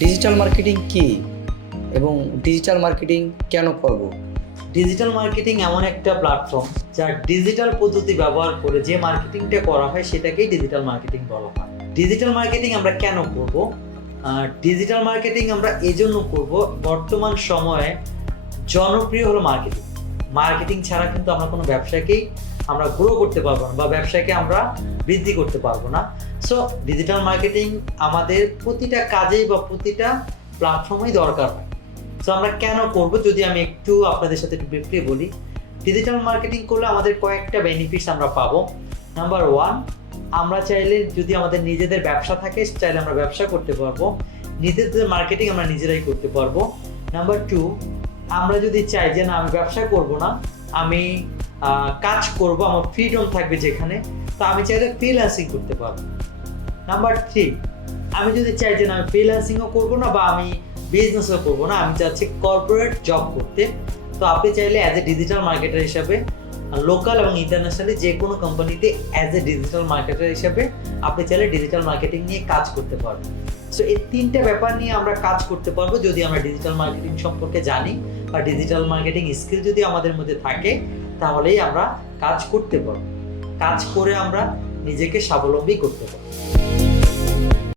Digital marketing কি এবং digital marketing কেন করব? ডিজিটাল মার্কেটিং এমন একটা প্ল্যাটফর্ম যা ডিজিটাল পদ্ধতি ব্যবহার করে যে মার্কেটিংটা করা হয় সেটাকেই ডিজিটাল মার্কেটিং বলা হয়। ডিজিটাল মার্কেটিং আমরা কেন করব? ডিজিটাল মার্কেটিং আমরা এজন্য করব, বর্তমান সময়ে জনপ্রিয় হলো মার্কেটিং। মার্কেটিং ছাড়া কিন্তু আমরা কোনো ব্যবসাকেই আমরা গ্রো করতে পারবো না বা ব্যবসাকে আমরা বৃদ্ধি করতে পারবো না। সো ডিজিটাল মার্কেটিং আমাদের প্রতিটা কাজেই বা প্রতিটা প্ল্যাটফর্মেই দরকার হয়। সো আমরা কেন করব, যদি আমি একটু আপনাদের সাথে একটু ব্রিফলি বলি। ডিজিটাল মার্কেটিং করলে আমাদের কয়েকটা বেনিফিটস আমরা পাবো। নাম্বার ওয়ান, আমরা চাইলে যদি আমাদের নিজেদের ব্যবসা থাকে, চাইলে আমরা ব্যবসা করতে পারবো, নিজেদের মার্কেটিং আমরা নিজেরাই করতে পারবো। নাম্বার টু, আমরা যদি চাই যে না আমি ব্যবসা করব না, আমি কাজ করব, আমার ফ্রিডম থাকবে যেখানে, তো আমি চাইলে ফ্রিল্যান্সিং করতে পারবো। নাম্বার থ্রি, আমি যদি চাই যে না আমি ফ্রিল্যান্সিংও করবো না বা আমি বিজনেসও করবো না, আমি চাচ্ছি কর্পোরেট জব করতে, তো আপনি চাইলে অ্যাজ এ ডিজিটাল মার্কেটার হিসাবে লোকাল এবং ইন্টারন্যাশনালি যে কোনো কোম্পানিতে অ্যাজ এ ডিজিটাল মার্কেটার হিসাবে আপনি চাইলে ডিজিটাল মার্কেটিং নিয়ে কাজ করতে পারবেন। সো এই তিনটা ব্যাপার নিয়ে আমরা কাজ করতে পারবো যদি আমরা ডিজিটাল মার্কেটিং সম্পর্কে জানি বা ডিজিটাল মার্কেটিং স্কিল যদি আমাদের মধ্যে থাকে, তাহলেই আমরা কাজ করতে পারবো। কাজ করে আমরা নিজেকে স্বাবলম্বী করতে পারবো।